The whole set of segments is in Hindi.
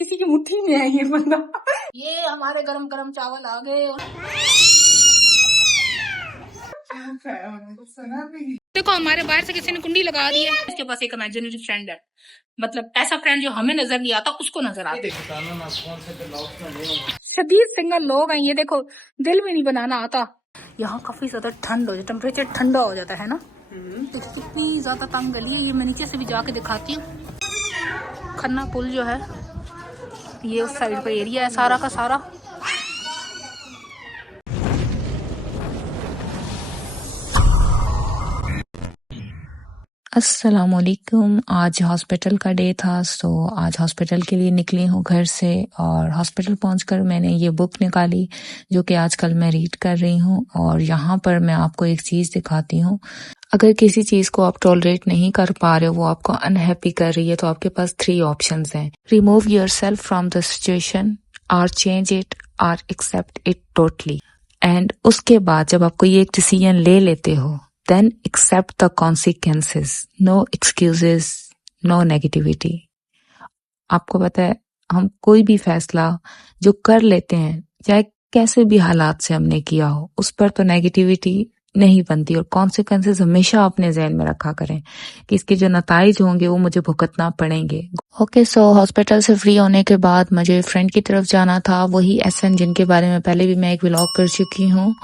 किसी की मुट्ठी में है ये बंदा। ये हमारे गरम गरम चावल आ गए और देखो हमारे बाहर से किसी ने कुंडी लगा दी है। इसके पास एक इमेजिनरी फ्रेंड है, मतलब ऐसा फ्रेंड जो हमें नजर नहीं आता उसको नजर आता है। शदीद सिंगल लोग हैं ये, देखो दिल में नहीं बनाना आता। यहाँ काफी ज्यादा ठंड हो जाती है, टेम्परेचर ठंडा हो जाता है ना। तो कितनी ज्यादा तंग गली है ये, मैं नीचे से भी जाके दिखाती हूँ। खन्ना पुल जो है ये उस साइड पर एरिया है सारा का सारा। अस्सलामुअलैकुम। आज हॉस्पिटल का डे था, सो आज हॉस्पिटल के लिए निकली हूँ घर से। और हॉस्पिटल पहुंचकर मैंने ये बुक निकाली जो कि आजकल मैं रीड कर रही हूँ। और यहाँ पर मैं आपको एक चीज़ दिखाती हूँ। अगर किसी चीज़ को आप टॉलरेट नहीं कर पा रहे हो, वो आपको अनहैप्पी कर रही है, तो आपके पास 3 ऑप्शंस हैं। Remove yourself from the situation, और चेंज इट, और एक्सेप्ट इट टोटली। एंड उसके बाद जब आपको ये एक डिसीजन ले लेते हो, then accept the consequences, no excuses, no negativity। आपको पता है हम कोई भी फैसला जो कर लेते हैं, चाहे कैसे भी हालात से हमने किया हो, उस पर तो नेगेटिविटी नहीं बनती। और कॉन्सिक्वेंसेस हमेशा अपने जहन में रखा करें कि इसके जो नताइज होंगे वो मुझे भुगतना पड़ेंगे। ओके, सो हॉस्पिटल से फ्री होने के बाद मुझे फ्रेंड की तरफ जाना था, वही एसएन जिनके बारे में पहले भी मैं एक व्लॉग कर चुकी हूँ।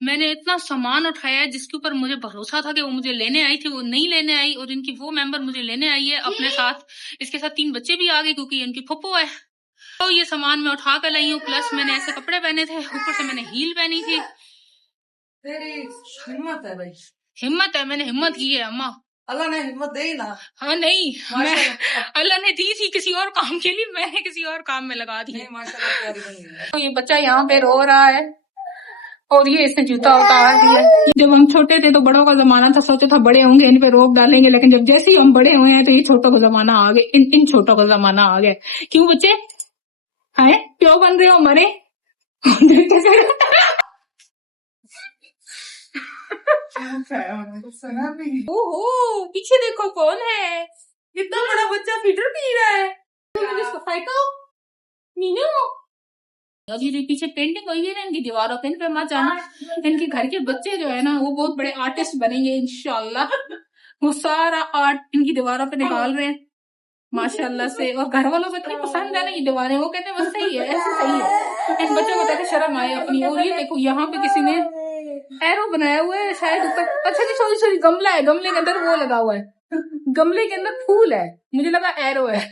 मैंने इतना सामान उठाया है जिसके ऊपर मुझे भरोसा था कि वो मुझे लेने आई थी, वो नहीं लेने आई। और इनकी वो मेंबर मुझे लेने आई है अपने साथ। इसके साथ 3 बच्चे भी आ गए क्योंकि इनकी फुप्पो है। तो ये सामान मैं उठा कर लाई हूँ, प्लस मैंने ऐसे कपड़े पहने थे, ऊपर से मैंने हील पहनी थी। तेरी हिम्मत है भाई, हिम्मत है, मैंने हिम्मत की है अम्मा। अल्लाह ने हिम्मत दी ना। हाँ नहीं, मैं अल्लाह ने दी थी किसी और काम के लिए, मैंने किसी और काम में लगा दी। तो ये बच्चा यहाँ पे रो रहा है और ये इसने जूता उतार दिया। जब हम छोटे थे तो बड़ों का जमाना था, सोचा था बड़े होंगे इन पे रोक डालेंगे, लेकिन जब जैसे ही हम बड़े हुए हैं तो ये छोटों का जमाना आ गया, इन छोटों का जमाना आ गया। क्यों बच्चे हैं, क्यों बन रहे हो हमारे? ओहो पीछे देखो कौन है, इतना बड़ा बच्चा फीडर पी रहा है। मुझे सफाई का मीनू, अब ये पीछे पेंटिंग हुई है ना इनकी दीवारों पे, इन पे मत जाना। इनके घर के बच्चे जो है ना वो बहुत बड़े आर्टिस्ट बनेंगे इंशाल्लाह। वो सारा आर्ट इनकी दीवारों पे निकाल रहे हैं माशाल्लाह से। और घर वालों को इतनी पसंद है ना ये दीवारें, वो कहते हैं बस सही है, ऐसे सही है। इन बच्चों को ताकि शर्म आए अपनी। और ये देखो यहाँ पे किसी ने एरो बनाया हुआ है शायद ऊपर। अच्छा नहीं, सॉरी सॉरी, गमला है, गमले के अंदर वो लगा हुआ है, गमले के अंदर फूल है, मुझे लगा एरो है।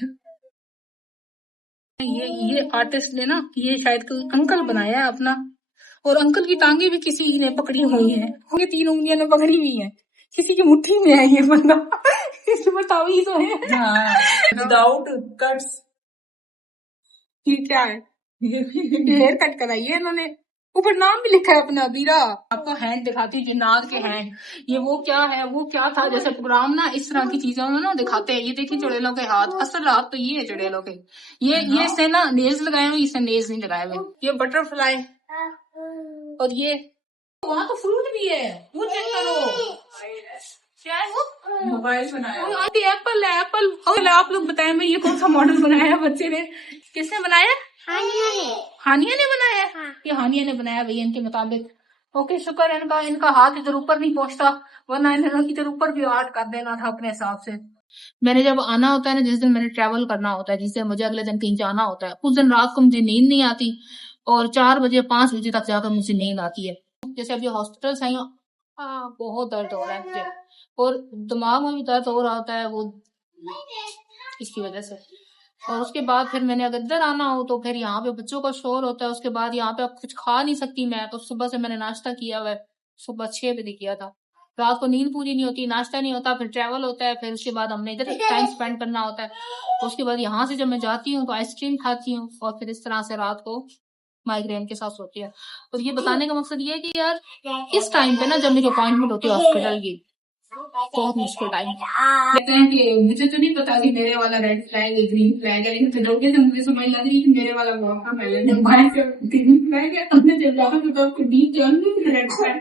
ये आर्टिस्ट ने ना ये शायद कोई अंकल बनाया है अपना। और अंकल की टांगे भी किसी ने पकड़ी हुई है, ये 3 उंगलियां ने पकड़ी हुई है। किसी की मुट्ठी में है ये बंदा। इसके ऊपर तावीज़ है विदाउट कट्स। ये क्या है, ये हेयर कट कराई है इन्होंने, ऊपर नाम भी लिखा है अपना बीरा। आपको हैंड दिखाती है, नाग के हैंड। ये वो क्या है, वो क्या था, जैसे प्रोग्राम ना इस तरह की चीजों में ना दिखाते हैं। ये देखिए चुड़ैलों के हाथ, असल हाथ तो ये है चुड़ैलों के। ये इससे ना नेल्स लगाए हुए, इससे नेल्स नहीं लगाए हुए। ये बटरफ्लाई, और ये वहाँ तो फ्रूट भी है, वो चेक करो क्या है वो, मोबाइल बनाया एप्पल है, एप्पल। और आप लोग बताएं मैं ये कौन सा मॉडल बनाया है बच्चे ने, किसने बनाया? हानिया ने बनाया है। ये हानिया ने बनाया भैया इनके मुताबिक। ओके शुक्र है इनका, इनका हाथ इधर ऊपर नहीं पहुंचता, वरना इन्होंने इधर ऊपर भी आर्ट कर देना था अपने हिसाब से। मैंने जब आना होता है ना, जिस दिन मैंने ट्रैवल करना होता है, जिस दिन मुझे अगले दिन कहीं जाना होता है, उस दिन रात को मुझे नींद नहीं आती और 4 बजे 5 बजे तक जाकर मुझे नींद आती है। जैसे अभी हॉस्पिटल से आई हूँ, बहुत दर्द हो रहा है मुझे, और दिमाग में भी दर्द हो रहा होता है वो इसकी वजह से। और उसके बाद फिर मैंने अगर इधर आना हो तो फिर यहाँ पे बच्चों का शोर होता है, उसके बाद यहाँ पे अब कुछ खा नहीं सकती मैं। तो सुबह से मैंने नाश्ता किया हुआ है, सुबह 6 बजे किया था। रात को नींद पूरी नहीं होती, नाश्ता नहीं होता, फिर ट्रैवल होता है, फिर उसके बाद हमने इधर टाइम स्पेंड करना होता है। उसके बाद यहाँ से जब मैं जाती हूँ तो आइसक्रीम खाती हूँ, और फिर इस तरह से रात को माइग्रेन के साथ सोती है। और ये बताने का मकसद ये है कि यार इस टाइम पे ना जब मेरी अपॉइंटमेंट होती है हॉस्पिटल की, बहुत मुश्किल टाइम कहते हैं कि मुझे तो नहीं पता कि मेरे वाला रेड फ्लैग है, ग्रीन फ्लैग है, लेकिन फिर से मुझे समझ लग रही है कि मेरे वाला बहुत था पहले। जब बाहर से ग्रीन फ्लैग है, हमने जब बाहर तो आपको डीप जान रेड फ्लैग।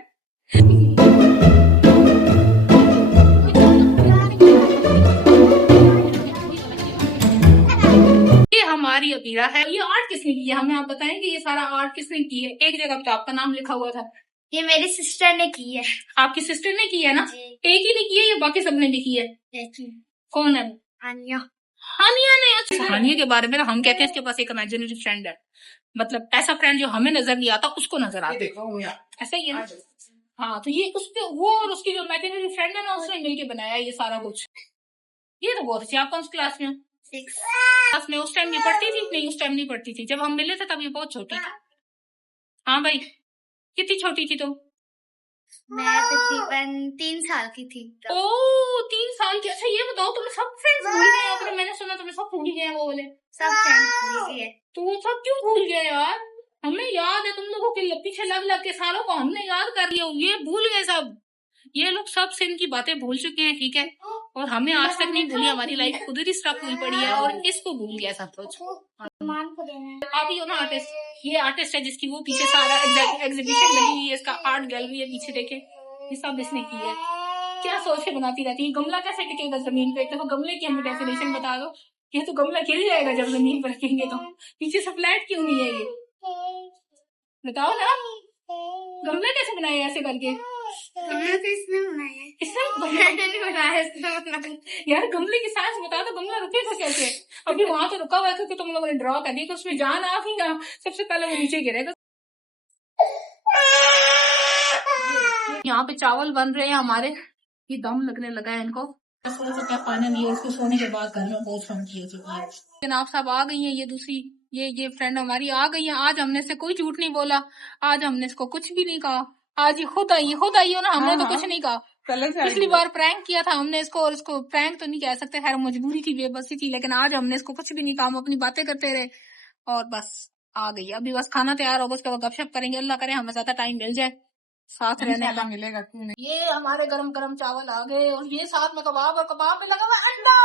भी अबीरा है। ये आर्ट किसने की है, हमें आप बताएं कि ये सारा आर्ट किसने की है। एक जगह पे आपका नाम लिखा हुआ था। ये मेरी सिस्टर ने की है। आपकी सिस्टर ने की है ना? जी। एक ही ने की है या बाकी सबने भी की है? कौन है? हानिया। हानिया ने। अच्छा, हानिया के बारे में ना हम कहते हैं इसके पास एक इमेजिनरी फ्रेंड है, मतलब ऐसा फ्रेंड जो हमें नजर नहीं आता उसको नजर आता है, ऐसा ही है ना? हाँ, तो ये उसके वो और उसकी जो इमेजिनरी फ्रेंड है ना उसने मिलके बनाया ये सारा कुछ। ये तो बहुत अच्छी। आप कौन सी क्लास में हो? 6 क्लास में उस टाइम ये पढ़ती थी? नहीं, उस टाइम नहीं पढ़ती थी। जब हम मिले थे तब ये बहुत छोटी थी। हाँ भाई, कितनी छोटी थी तुम? मैं तकरीबन 3 साल की थी तब। ओ 3 साल की। अच्छा ये बताओ तुम्हें सब फ्रेंड्स भूल गए हैं? मैंने सुना तुम्हें सब भूल गए हैं वो वाले। सब फ्रेंड्स है। तो सब क्यों भूल गए यार? हमें याद है तुम लोगों के पीछे लग लग के सालों को हमने याद कर लिया, ये भूल गए सब। ये लोग सब से इनकी बातें भूल चुके हैं, ठीक है? और हमें आज तक नहीं भूली, हमारी लाइफ उधर ही स्टक हुई पड़ी है और इसको भूल गया सब कुछ। आप ही हो ना आर्टिस्ट? ये आर्टिस्ट है जिसकी वो पीछे सारा एग्जीबिशन लगी हुई है, इसका आर्ट गैलरी है पीछे, देखे ये सब इसने की है। क्या सोच के बनाती रहती है। गमला कैसे टिकेगा जमीन पे? एक दफा गमले की हमें डेफिनेशन बता दो। ये तो गमला गिर जाएगा जब जमीन पर रखेंगे तो। पीछे से फ्लैट क्यों नहीं है ये? बताओ ना, गमला कैसे बनाया ऐसे करके? इसने बनाया है। इसने यार गमले की साइज बता दो, गमला रुकेगा कैसे? अभी वहां तो रुका हुआ है क्योंकि तुम लोगों ने ड्रॉ कर दिया, तो उसमें जान आ गई ना, सबसे पहले वो नीचे गिरेगा। यहाँ पे चावल बन रहे हैं हमारे, ये दम लगने लगा है इनको। क्या फाइनल ये इसको सोने के बाद घर में बहुत फन किया चुकी है। लेकिन आप सब आ गई हैं, ये दूसरी ये फ्रेंड हमारी आ गई है। आज हमने से कोई झूठ नहीं बोला, आज हमने इसको कुछ भी नहीं कहा। आज ये खुद आई हो ना, हमने तो कुछ नहीं कहा। पिछली बार प्रैंक किया था हमने इसको, और इसको प्रैंक तो नहीं कह सकते, खैर मजबूरी थी, बेबसी थी। लेकिन आज हमने इसको कुछ भी नहीं कहा, हम अपनी बातें करते रहे और बस आ गई। अभी बस खाना तैयार होगा, उसके बाद गपशप करेंगे। अल्लाह करे हमें ज्यादा टाइम मिल जाए साथ रहने का। मिलेगा क्यों नहीं। ये हमारे गरम गरम चावल आ गए और ये साथ में कबाब, और कबाब में लगा हुआ अंडा।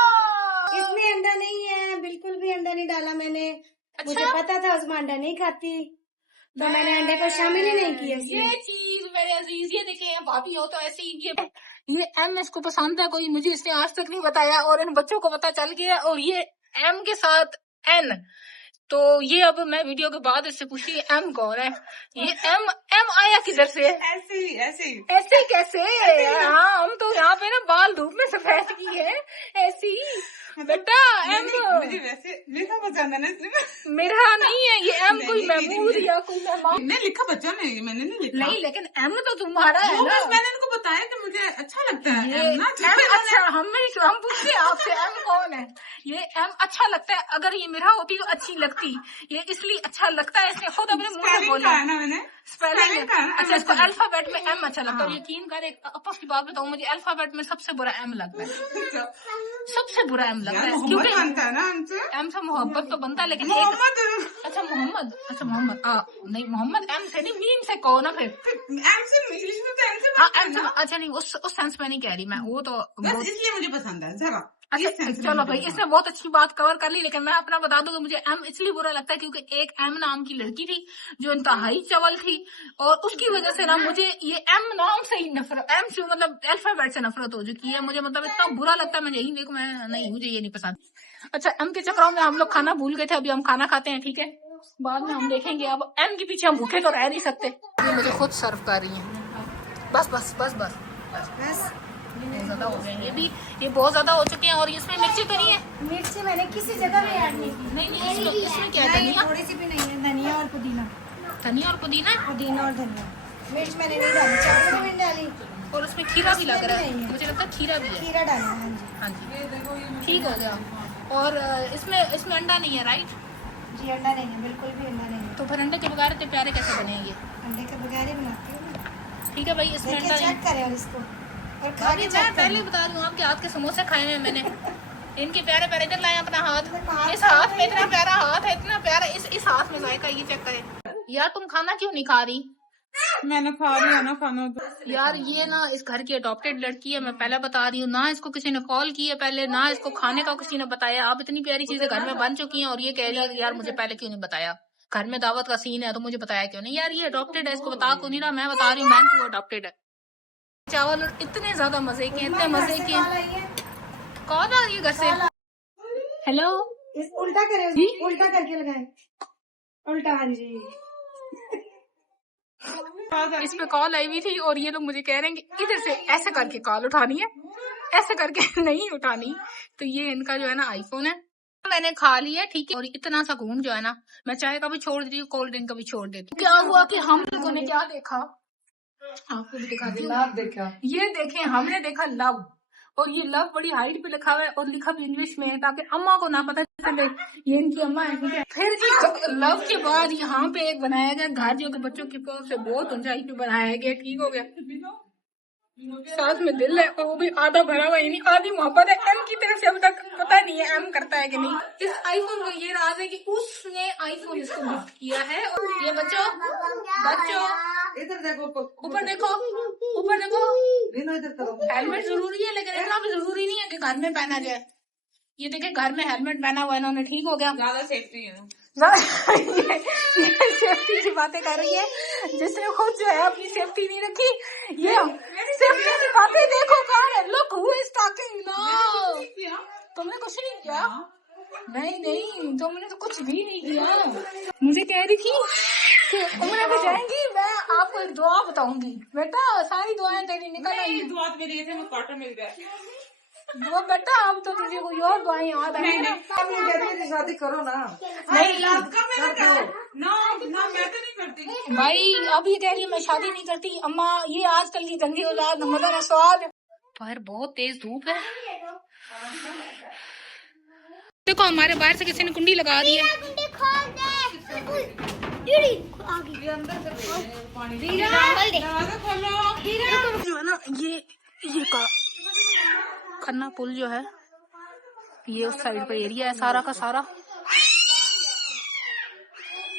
इसमें अंडा नहीं है, बिल्कुल भी अंडा नहीं डाला मैंने। मुझे पता था उसमें अंडा नहीं खाती, तो मैंने अंडे को शामिल ही नहीं किया इसमें। ये चीज मेरे अजीज, ये देखे भाभी हो तो ऐसे ही। ये एम इसको पसंद है, कोई मुझे इसने आज तक नहीं बताया और इन बच्चों को पता चल गया। और ये एम के साथ एन, तो ये अब मैं वीडियो के बाद इससे पूछती एम कौन है? ये एम आया किधर से? ऐसे कैसे? हाँ, हम तो यहाँ पे ना बाल धूप में सफेद की है ऐसी बेटा। एम मुझे वैसे लिखा पसंद है ना, इसलिए मेरा नहीं है ये एम, कोई महमूद या कोई मेहमान मैंने लिखा बच्चा में, मैंने नहीं लिखा। नहीं, लेकिन एम तो तुम्हारा है ना। मैंने इनको बताया कि मुझे अच्छा लगता है ये एम ना। एम अच्छा, हम पूछते हैं आपसे एम कौन है? ये एम अच्छा लगता है, अगर ये मेरा होती तो अच्छी लगती, ये इसलिए अच्छा लगता है, इसने खुद अपने मुंह से बोला ना मैंने स्पेलिंग। अच्छा, इसको अल्फाबेट में एम अच्छा लगता है। और यकीन कर, एक आपस की बात बताऊं, मुझे अल्फाबेट में सबसे बुरा एम लगता है, सबसे बुरा एम लगता है, क्योंकि बनता है ना हमसे। एम से मोहब्बत तो बनता है, लेकिन एक अच्छा मोहम्मद, नहीं मोहम्मद एम से नहीं, मीम से कहो ना फिर। एम से इंग्लिश में तो एम से हाँ एम से, अच्छा नहीं, उस सेंस में नहीं कह रही मैं, वो तो बस इसलिए मुझे पसंद है जरा। अच्छा चलो भाई, इसने बहुत अच्छी बात कवर कर ली। लेकिन मैं अपना बता दूं कि मुझे एम इसलिए बुरा लगता है क्योंकि एक एम नाम की लड़की थी जो इंतहाई चवल थी, और उसकी वजह से ना मुझे ये एम नाम से ही नफरत, एम से मतलब अल्फाबेट से नफरत हो चुकी है मुझे, मतलब इतना बुरा लगता है। मैं यही देखो, मैं नहीं, मुझे ये नहीं पसंद। अच्छा, एम के चक्रों में हम लोग खाना भूल गए थे, अभी हम खाना खाते हैं, ठीक है? बाद में हम देखेंगे। अब एम के पीछे हम भूखे तो रह नहीं सकते। ये मुझे खुद सर्व कर रही है। बस बस बस बस बस बहुत ज्यादा हो गए, ये बहुत ज्यादा हो चुके हैं। और इसमें मिर्ची तो नहीं है? मिर्ची मैंने किसी जगह में ऐड नहीं की। नहीं, इसमें क्या है? धनिया थोड़ी सी भी नहीं है, धनिया और पुदीना। धनिया और पुदीना और धनिया, मिर्च मैंने नहीं डाली, चावल में डाली। और उसमें खीरा भी लग रहा है, मुझे लगता है खीरा भी है। खीरा डाला, हाँ जी हाँ जी, ठीक हो गया। और इसमें अंडा नहीं है, राइट? जी अंडा नहीं है, बिल्कुल भी अंडा नहीं है। तो फिर अंडे के बगैर इतने प्यारे कैसे बनेंगे? अंडे के बगैर ही बनाती हूँ। ठीक है भाई, इसमें अंडा नहीं। चेक करें और इसको, और खा के मैं चेक पहले करें। बता रही हूँ, आपके हाथ के समोसे खाए हैं मैंने। इनके प्यारे प्यारे, इधर लाए अपना हाथ, इस हाथ में इतना प्यारा हाथ है, इतना प्यारा, इस हाथ में जाएगा, ये चेक करें। यार तुम खाना क्यों नहीं खा रही? मैंने खा लिया ना खाना तो। यार ये ना इस घर की अडॉप्टेड लड़की है, मैं पहले बता रही हूँ ना, इसको किसी ने कॉल की है पहले, ना इसको खाने का किसी ने बताया। अब इतनी प्यारी चीजें घर में बन चुकी हैं और ये कह रही है कि यार मुझे पहले क्यों नहीं बताया, घर में दावत का सीन है तो मुझे बताया क्यों नहीं। यार ये अडॉप्टेड है, इसको बता क्यों नहीं रहा? मैं बता रही हूँ मैम को अडॉप्टेड है। चावल इतने ज्यादा मजे के, इतने मजे के। कौन आ रही है घर से? हेलो इस उल्टा करे, उल्टा करके लगाए, उल्टा। हाँ जी। इस पे कॉल आई हुई थी और ये लोग मुझे कह रहे हैं कि इधर से ऐसे करके कॉल उठानी है, ऐसे करके नहीं उठानी। तो ये इनका जो है ना आईफोन है। मैंने खा लिया, ठीक है। और इतना सा घूम जो है ना, मैं चाय का भी छोड़ देती हूँ, कोल्ड ड्रिंक का भी छोड़ देती हूँ। क्या हुआ कि हम लोगों ने क्या देखा, आपको भी दिखाती हूँ। देखा, ये देखें, हमने देखा लव, और ये लव बड़ी हाइट पे लिखा हुआ है और लिखा भी इंग्लिश में है ताकि अम्मा को ना पता चले ये इनकी अम्मा है, ठीक है। फिर जी लव के बाद यहाँ पे एक बनाया गया घर जो कि बच्चों की पहुंच से बहुत ऊंचाई पे बनाया गया, ठीक हो गया। साथ में दिल है और वो भी आधा भरा हुआ, यानी आधी मोहब्बत है एम की तरफ से। अब तक पता नहीं है एम करता है कि नहीं। इस आईफोन का ये राज है कि उसने आईफोन इसको गिफ्ट किया है। और ये बच्चों इधर देखो, ऊपर देखो, ऊपर देखो। इधर करो। हेलमेट जरूरी है लेकिन इतना भी जरूरी नहीं है कि घर में पहना जाए। ये देखे घर में हेलमेट पहना हुआ है इन्होंने, ठीक हो गया। ज्यादा सेफ्टी है। ये सेफ्टी की बातें कर रही है जिसने खुद जो है अपनी सेफ्टी नहीं रखी। ये सेफ्टी की बातें देखो कौन है। Look who is talking now. तुमने कुछ नहीं किया। नहीं तुमने तो कुछ भी नहीं किया। मुझे कह रही थी कि उम्र पे जाएंगी, मैं आपको एक दुआ बताऊंगी। बेटा सारी दुआएं तेरी निकल आई। दुआ मेरी ऐसे में क्वार्टर मिल गया। वो बेटा अब तो तुझे कोई और दुआएं याद आई ना। शादी करो ना। नहीं ना मैं तो नहीं करती भाई, अब ये कह रही है मैं शादी नहीं करती। अम्मा ये आजकल की जंगी औलाद मजा ना स्वाद। बाहर बहुत तेज धूप है। देखो हमारे बाहर से किसी ने कुंडी लगा दी है। जो है ना ये का खन्ना पुल जो है, ये उस साइड का एरिया है सारा का सारा।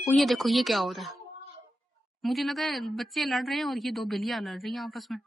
वो ये देखो ये क्या हो रहा है। मुझे लगा है बच्चे लड़ रहे हैं और ये दो बिल्लियां लड़ रही हैं आपस में।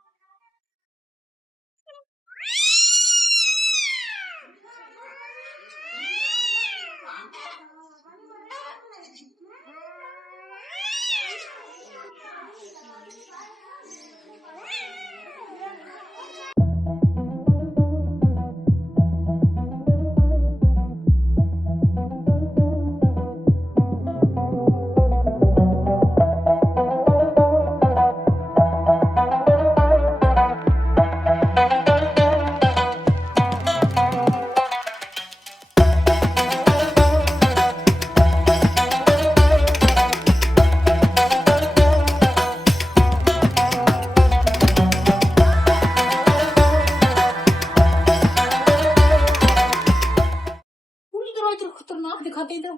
खतरनाक दिखाते थे।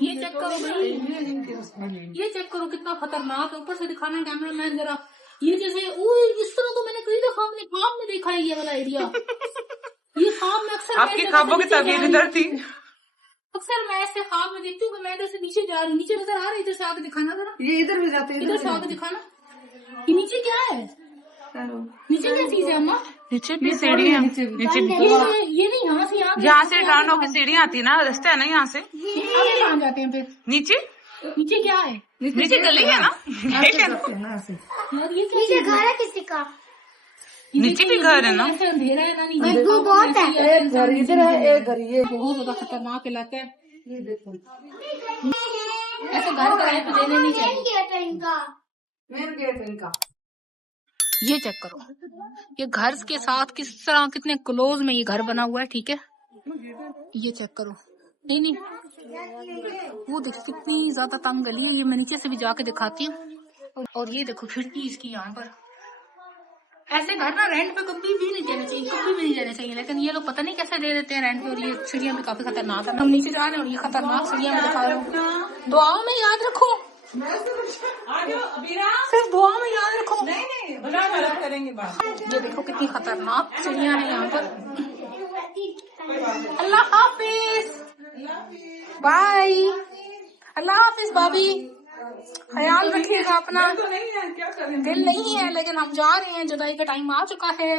ये चेक करो भाई, ये चेक करो कितना खतरनाक है। ऊपर से दिखाना कैमरा मैन जरा। ये जैसे इस तरह तो मैंने कई दफा अपने ख्वाब में देखा है ये वाला एरिया। ये ख्वाब में अक्सर आपकी ख्वाबों की तबीयत इधर थी। अक्सर मैं ऐसे ख्वाब में देखती हूँ कि मैं इधर से नीचे जा रही हूँ। नीचे नजर आ रहा है, इधर से आके दिखाना जरा। ये इधर भी जाते हैं, इधर से आके दिखाना। ये नीचे क्या है? नीचे क्या चीज है अम्मा? नीचे भी सीढ़ियाँ, नीचे ये नहीं यहाँ से यहाँ से टर्न होकर सीढ़ियाँ आती है ना, रास्ता है ना यहाँ से। आगे कहाँ जाते हैं फिर? नीचे नीचे क्या है? नीचे गली है ना। यार ये क्या घर है किसी का? नीचे भी घर है ना। ऐसे अंधेरा है ना, नहीं बदबू बहुत है। एक घर इधर है, एक घर ये। बहुत ज्यादा खतरनाक इलाका है। ये देखो ऐसे घर किराए पे देने नहीं चाहिए। मेन गेट है इनका। ये चेक करो ये घर के साथ किस तरह कितने क्लोज में ये घर बना हुआ है, ठीक है। ये चेक करो। नहीं वो देखो कितनी ज्यादा तंग गली है। ये मैं नीचे से भी जाके दिखाती हूँ। और ये देखो खिड़की इसकी यहाँ पर। ऐसे घर ना रेंट पे कभी भी नहीं देने चाहिए, कभी भी नहीं देने चाहिए। लेकिन ये लोग पता नहीं कैसे दे देते हैं रेंट पे। और ये सीढ़ियाँ भी काफी खतरनाक है। हम नीचे जा रहे हैं और ये खतरनाक सीढ़ियाँ में दिखा रहे हूँ। दुआओं में याद रखो, सिर्फ दुआ में याद रखो। नहीं बड़ा करेंगे बात। ये देखो कितनी खतरनाक चिड़िया है यहाँ पर। अल्लाह हाफिज, बाय। अल्लाह हाफिज भाभी, ख्याल रखिएगा अपना। दिल नहीं है लेकिन हम जा रहे हैं, जुदाई का टाइम आ चुका है।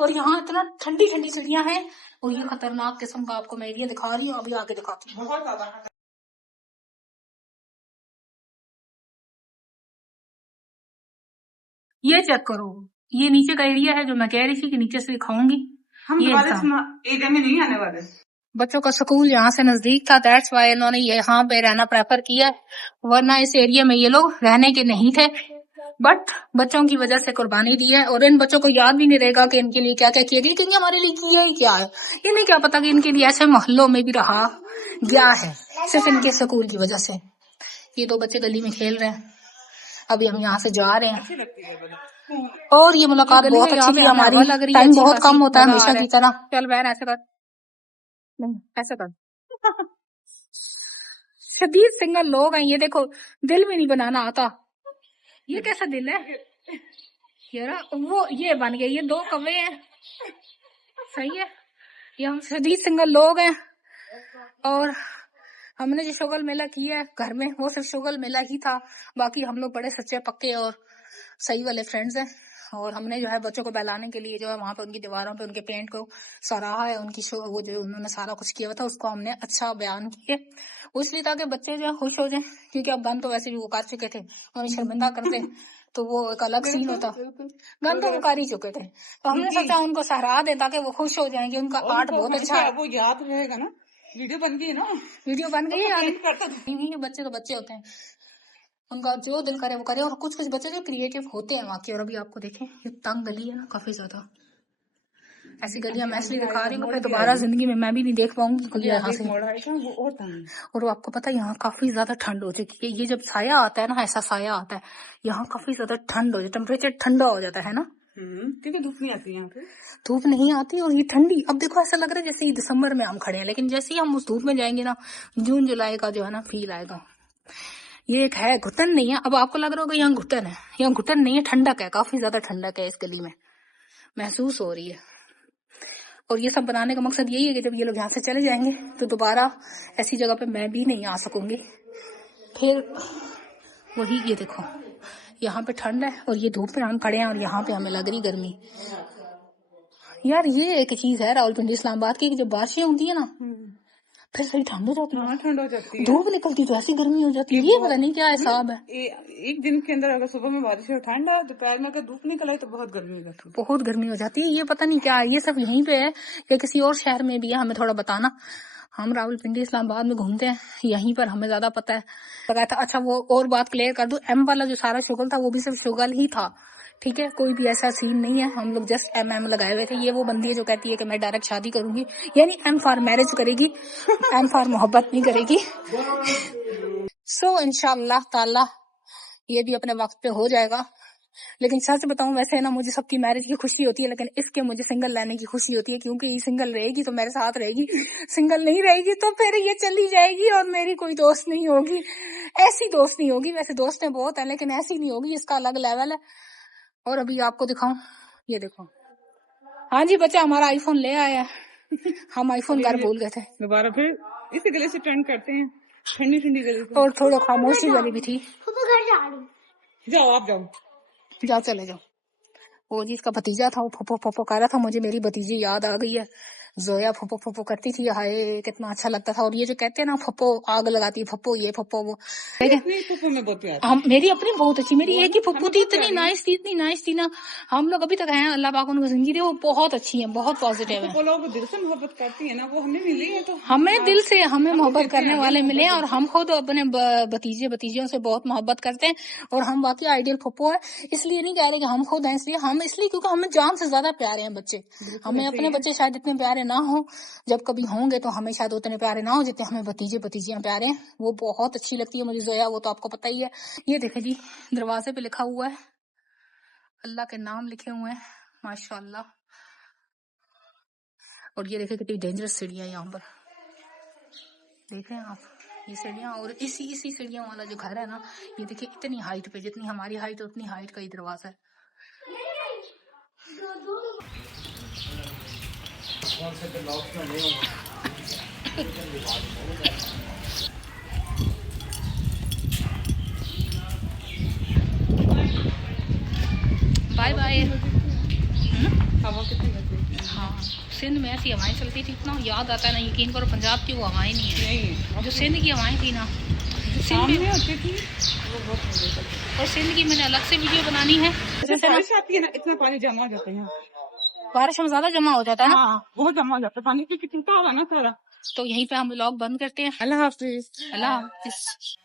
और यहाँ इतना ठंडी ठंडी चिड़िया है। और ये खतरनाक किस्म का आपको मैं एरिया दिखा रही हूँ, अभी आगे दिखाती हूँ। बहुत ज्यादा ये चेक करो, ये नीचे का एरिया है जो मैं कह रही थी कि नीचे से दिखाऊंगी। हम ये एरिया में नहीं आने वाले। बच्चों का स्कूल यहाँ से नजदीक था, दैट्स वाई इन्होंने यहाँ पे रहना प्रेफर किया, वरना इस एरिया में ये लोग रहने के नहीं थे, बट बच्चों की वजह से कुर्बानी दी है। और इन बच्चों को याद भी नहीं रहेगा कि इनके लिए क्या क्या किया गया, क्योंकि हमारे लिए किया ही क्या है, इन्हें क्या पता कि इनके लिए ऐसे मोहल्लों में भी रहा गया है सिर्फ इनके स्कूल की वजह से। ये दो बच्चे गली में खेल रहे हैं, अभी हम यहाँ से जा रहे हैं। और ये मुलाकात बहुत अच्छी थी हमारी, टाइम बहुत कम होता है हमेशा की तरह। चल बहन ऐसे कर, ऐसे कर। शदीद सिंगल लोग हैं ये, देखो दिल भी नहीं बनाना आता, ये कैसा दिल है यार, वो ये बन गया, ये दो कौवे हैं, सही है। ये हम शदीद सिंगल लोग हैं, और हमने जो शुगल मेला किया है घर में वो सिर्फ शुगल मेला ही था, बाकी हम लोग बड़े सच्चे पक्के और सही वाले फ्रेंड्स हैं। और हमने जो है बच्चों को बहलाने के लिए जो है वहां पे उनकी दीवारों पे उनके पेंट को सराहा है, उनकी वो जो उन्होंने सारा कुछ किया हुआ था उसको हमने अच्छा बयान किया, इसलिए ताकि बच्चे जो है खुश हो जाए, क्योंकि अब गन तो वैसे भी वो कर चुके थे, उन्हें शर्मिंदा करते तो वो एक अलग सीन होता, गन तो वो कर ही चुके थे, तो हमने सोचा उनको सराहा दें ताकि वो खुश हो जाएंगे, उनका आर्ट बहुत अच्छा है। वो याद रहेगा ना, वीडियो बन गई ना, वीडियो बन गई यार, बच्चे तो बच्चे होते हैं, उनका जो दिल करे वो करे। और कुछ कुछ बच्चे जो क्रिएटिव होते हैं वाकई। और अभी आपको देखें ये तंग गली है ना काफी ज्यादा, ऐसी गलियां मैं इसलिए दिखा रही हूँ कि दोबारा जिंदगी में मैं भी नहीं देख पाऊंगी गलियां यहाँ से। और वो आपको पता है यहाँ काफी ज्यादा ठंड हो चुकी है, ये जब साया आता है ना, ऐसा साया आता है यहाँ काफी ज्यादा ठंड हो जाती है, टेम्परेचर ठंडा हो जाता है ना, क्योंकि धूप नहीं आती यहाँ पे, धूप नहीं आती और ये ठंडी। अब देखो ऐसा लग रहा है जैसे दिसंबर में हम खड़े हैं, लेकिन जैसे ही हम उस धूप में जाएंगे ना, जून जुलाई का जो है ना फील आएगा। ये एक है, घुटन नहीं है। अब आपको लग रहा होगा यहाँ घुटन है, यहाँ घुटन नहीं है, ठंडक है, काफी ज्यादा ठंडक है इस गली में महसूस हो रही है। और ये सब बनाने का मकसद यही है कि जब ये लोग यहाँ से चले जाएंगे तो दोबारा ऐसी जगह पे मैं भी नहीं आ सकूंगी फिर। वही ये देखो यहाँ पे ठंड है और ये धूप में हम खड़े हैं और यहाँ पे हमें लग रही गर्मी। यार ये एक चीज है रावलपिंडी इस्लामाबाद की, जब बारिशें होती है ना फिर सही ठंड हो जाती है, ठंड हो जाती है, धूप निकलती तो ऐसी गर्मी हो जाती है, ये पता नहीं क्या हिसाब है। एक दिन के अंदर अगर सुबह में बारिश हो ठंड है, दोपहर में अगर धूप निकल आई तो बहुत गर्मी हो जाती है, बहुत गर्मी हो जाती है। ये पता नहीं क्या है, ये सब यहीं पे है या किसी और शहर में भी है, हमें थोड़ा बताना। हम रावलपिंडी इस्लामाबाद में घूमते हैं, यहीं पर हमें ज्यादा पता है लगा था। अच्छा वो और बात क्लियर कर दूं, एम वाला जो सारा शुगल था वो भी सिर्फ शुगल ही था, ठीक है, कोई भी ऐसा सीन नहीं है, हम लोग जस्ट एम लगाए हुए थे। ये वो बंदी है जो कहती है कि मैं डायरेक्ट शादी करूंगी, यानी एम फॉर मैरिज करेगी, एम फॉर मोहब्बत नहीं करेगी। सो इंशाअल्लाह ताला ये भी अपने वक्त पे हो जाएगा। लेकिन सच बताऊं वैसे ना मुझे सबकी मैरिज की खुशी होती है, लेकिन इसके मुझे सिंगल लेने की खुशी होती है, क्योंकि ये सिंगल रहेगी तो मेरे साथ रहेगी, सिंगल नहीं रहेगी तो फिर ये चली जाएगी और मेरी कोई दोस्त नहीं होगी, ऐसी दोस्त नहीं होगी। वैसे दोस्तें बहुत है लेकिन ऐसी नहीं होगी, इसका अलग लेवल है। और अभी आपको दिखाऊं, ये देखो, हाँ जी बच्चा हमारा आईफोन ले आया है, हम आईफोन घर भूल गए थे, दोबारा फिर इसी गले से टर्न करते हैं, ठंडी ठंडी गली से। और थोड़ा खामोशी वाली भी थी। जाओ आप जाओ, जाओ चले जाओ। वो जी इसका भतीजा था, वो फुफो फुफो कर रहा था, मुझे मेरी भतीजी याद आ गई है, जोया फुफो फुफो करती थी, हाय कितना अच्छा लगता था। और ये जो कहते हैं ना फुफो आग लगाती है, फुफो ये फुफो वो, लेकिन फुफो में बहुत प्यार, हम मेरी अपनी बहुत अच्छी, मेरी एक ही फुफो थी, इतनी नाइस थी ना, हम लोग अभी तक हैं, अल्लाह पाक उनको जिंदगी दे, वो बहुत अच्छी है, बहुत पॉजिटिव है। वो लोग दिल से मोहब्बत करती है ना, वो हमें मिली है, तो हमें दिल से हमें मोहब्बत करने वाले मिले, और हम खुद अपने भतीजियों से बहुत मोहब्बत करते हैं, और हम वाकई आइडियल फुप्पो है। इसलिए नहीं कह रहे कि हम खुद हैं, इसलिए क्योंकि हमें जान से ज्यादा प्यारे हैं बच्चे, हमें अपने बच्चे शायद इतने प्यारे ना हो, जब कभी होंगे तो हमें शायद उतने प्यारे ना हो जितने हमें भतीजियां प्यारे हैं। वो बहुत अच्छी लगती है मुझे जोया, वो तो आपको पता ही है। ये देखे जी दरवाजे पे लिखा हुआ है, अल्लाह के नाम लिखे हुए हैं माशाल्लाह। और ये देखे कितनी डेंजरस सीढ़ियां यहाँ पर, देख रहे हैं आप ये सीढ़ियां, और इसी सीढ़ियों वाला जो घर है ना, ये देखिए इतनी हाइट पे, जितनी हमारी हाइट उतनी हाइट का ही दरवाजा है। Bye bye. हवा कितनी लगती है। हाँ सिंध में ऐसी हवाएं चलती थी, इतना याद आता है ना, यकीन करो पंजाब की वो हवाएं नहीं है, जो सिंध की हवाएं थी ना, सिंध में होती थी वो बहुत मजे करती। और सिंध की मैंने अलग से वीडियो बनानी है। बारिश आती है ना, इतना पानी जमा हो जाता है, बारिश में ज्यादा जमा हो जाता है ना, हाँ बहुत जमा हो जाता है पानी, क्योंकि टूटा हुआ ना सारा, तो यहीं पे हम व्लॉग बंद करते हैं। अल्लाह हाफिज। अल्लाह हाफिज।